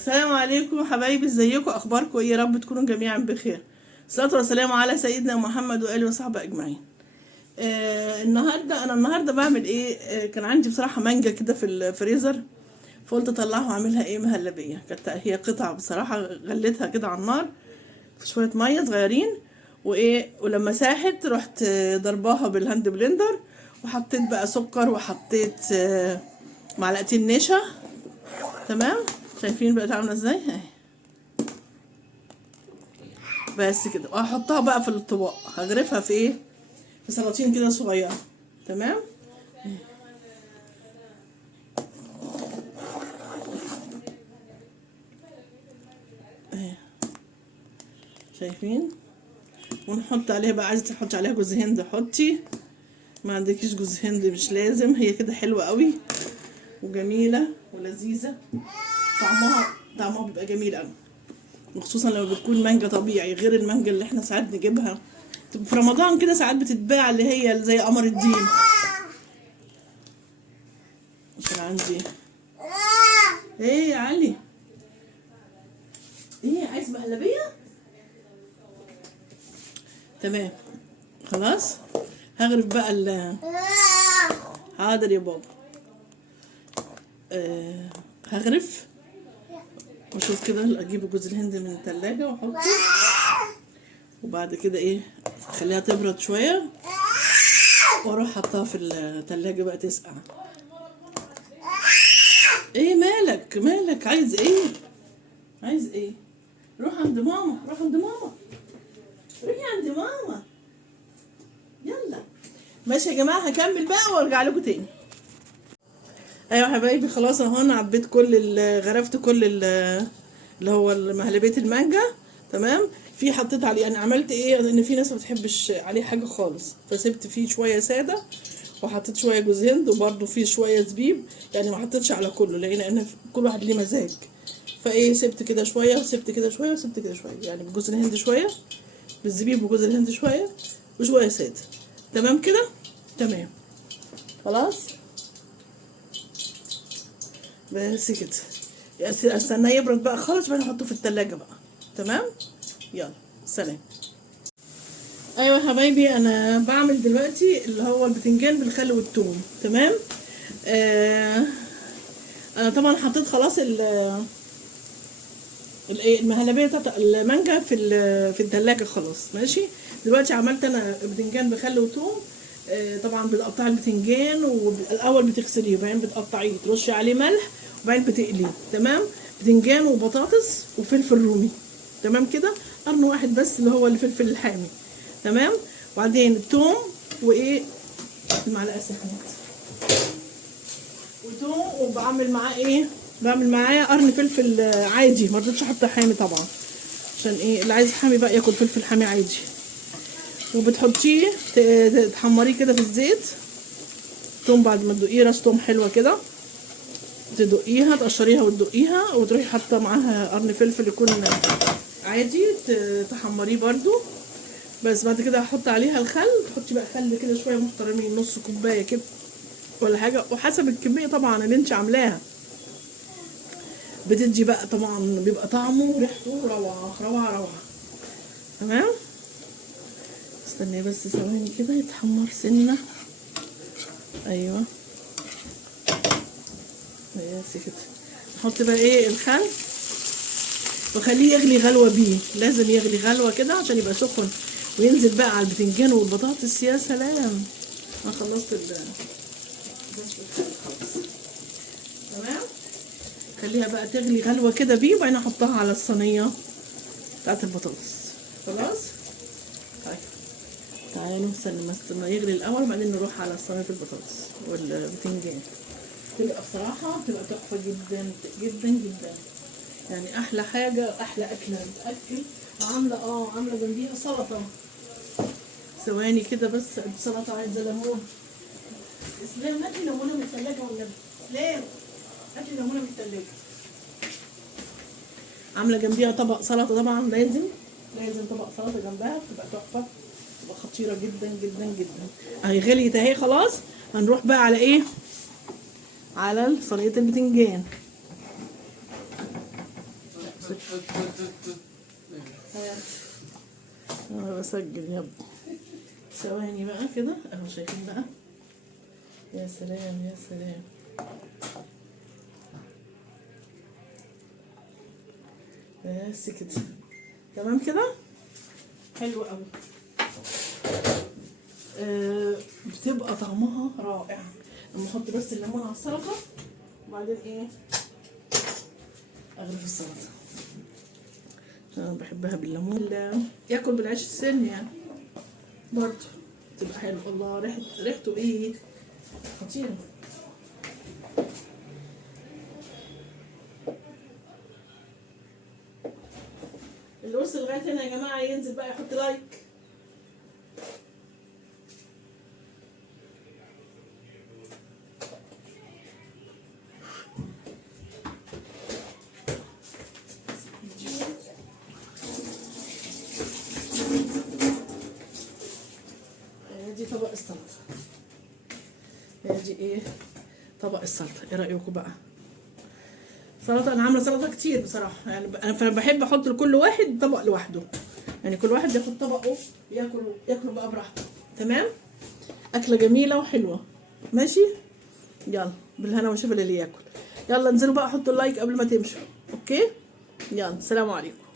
السلام عليكم حبايبي، ازيكم؟ اخباركم ايه؟ يا رب تكونوا جميعا بخير. الصلاه والسلام على سيدنا محمد واله وصحبه اجمعين. النهارده بعمل ايه؟ كان عندي بصراحه مانجا كده في الفريزر، فقلت اطلعها واعملها ايه مهلبيه. كانت هي قطع بصراحه، غليتها كده على النار في شويه ميه صغيرين ولما ساحت رحت ضرباها بالهاند بلندر، وحطيت بقى سكر، وحطيت معلقتين نشا. تمام، شايفين بقت عامله ازاي اهي. بس كده، وهحطها بقى في الطبق، هغرفها في في سلاطين كده صغيره. تمام. اهي شايفين، ونحط عليها بقى، عايزه تحطي عليها جوز هند حطي، ما عندكيش جوز هند مش لازم. هي كده حلوه قوي وجميله ولذيذه، طعمها بيبقى جميل قوي، وخصوصا لما بتكون مانجا طبيعي غير المانجا اللي احنا ساعات نجيبها في رمضان كده، ساعات بتتباع اللي هي زي قمر الدين. عشان عندي ايه يا علي؟ ايه عايز مهلبيه؟ تمام خلاص. هغرف بقى حاضر يا بابا. هغرف واشوف كده، اجيب جوز الهند من التلاجة واحطه، وبعد كده اخليها تبرد شويه، واروح حطها في التلاجة بقى تسقع. ايه مالك عايز ايه؟ روح عند ماما، روحي عند ماما، يلا. ماشي يا جماعه، هكمل بقى وارجع لكم تاني. ايوه يا حبايبي، خلاص انا هون عبيت غرفت كل اللي هو مهلبيه المانجا. تمام. حطيت عليه، يعني عملت لان في ناس ما بتحبش عليه حاجه خالص، فسبت فيه شويه ساده، وحطيت شويه جوز هند، وبرده فيه شويه زبيب. يعني ما حطيتش على كله، لان كل واحد ليه مزاج. سبت كده شويه، وسبت كده شويه، وسبت كده شويه، يعني بجوز الهند شويه، بالزبيب وجوز الهند شويه، وشويه ساده. تمام كده. تمام خلاص. بس كده، استناه يبرد بقى خالص، بعدين احطه في التلاجة بقى. تمام، يلا سلام. ايوه يا حبايبي، انا بعمل دلوقتي اللي هو البتنجان بالخل والثوم. تمام. انا طبعا حطيت خلاص المهلبيه بتاعت المانجا في التلاجة خلاص. ماشي. دلوقتي عملت انا بتنجان بخل وثوم. طبعا بتقطعي البتنجان، والاول بتغسليه، وبعدين بتقطعيه، ترشي عليه ملح، وبعدين بتقليه. تمام. بتنجان وبطاطس وفلفل رومي. تمام كده. قرن واحد بس اللي هو الفلفل الحامي. تمام. وبعدين الثوم المعلقه سخنت وثوم، وبعمل معاه بعمل معاه قرن فلفل عادي، ما رضيتش احط حامي طبعا، عشان اللي عايز حامي بقى ياكل فلفل حامي عادي. وبتحطيه تحمريه كده في الزيت. توم بعد ما تدقيه راس توم حلوه كده، تدقيها، تقشريها وتدقيها، وتروحي حاطه معاها قرن فلفل يكون عادي، تحمريه برده. بس بعد كده هحط عليها الخل. تحطي بقى خل كده شويه محترمين، نص كوبايه كده ولا حاجه، وحسب الكميه طبعا اللي انت عاملاها. بتدي بقى طبعا، بيبقى طعمه وريحته روعه. تمام. استني بس ثواني كده يتحمر سنه. ايوه بس كده. نحط بقى الخل، وخليه يغلي غلوه بيه، لازم يغلي غلوه كده عشان يبقى سخن، وينزل بقى على البتنجان والبطاطس. يا سلام، انا خلصت خلاص. تمام. خليها بقى تغلي غلوه كده بيه، وبعدين احطها على الصينيه بتاعت البطاطس. خلاص. طيب تعالوا نستنى يغلي الاول، بعدين نروح على صينيه البطاطس والبتنجان. بصراحه تبقى تحفه جدا جدا جدا، يعني احلى حاجه، احلى اكله بتاكل. عامله جنبيها سلطه. ثواني كده بس، السلطه عايزه ليمون. اسلام هاتي ليمونه من الثلاجه والنبي. اسلام هاتي ليمونه من الثلاجه. عامله جنبيها طبق سلطه، طبعا لازم طبق سلطه جنبها، بتبقى تحفه، بتبقى خطيره جدا جدا جدا. اهي غليت اهي خلاص. هنروح بقى على صينيه البتنجان. هات. انا بسجل يا ابني. ثواني بقى كده اهو، شايفين بقى؟ يا سلام يا سلام. بس كده تمام كده، حلو قوي. بتبقى طعمها رائع لما احط بس الليمون على السلطه، وبعدين ايه اغرف السلطه. انا بحبها بالليمون، ياكل بالعيش السن يعني برضه تبقى حلو. الله، ريحته ايه خطيره. اللي وصل لغايه هنا يا جماعه ينزل بقى يحط لايك. دي طبق السلطه، دي ايه طبق السلطه. ايه رايكم بقى؟ سلطه، انا عامله سلطه كتير بصراحه يعني، فانا بحب احط لكل واحد طبق لوحده، يعني كل واحد ياخد طبقه ياكل بقى براحته. تمام، اكله جميله وحلوه. ماشي، يلا بالهنا والشفا اللي ياكل. يلا انزلوا بقى حطوا اللايك قبل ما تمشوا. اوكي، يلا سلام عليكم.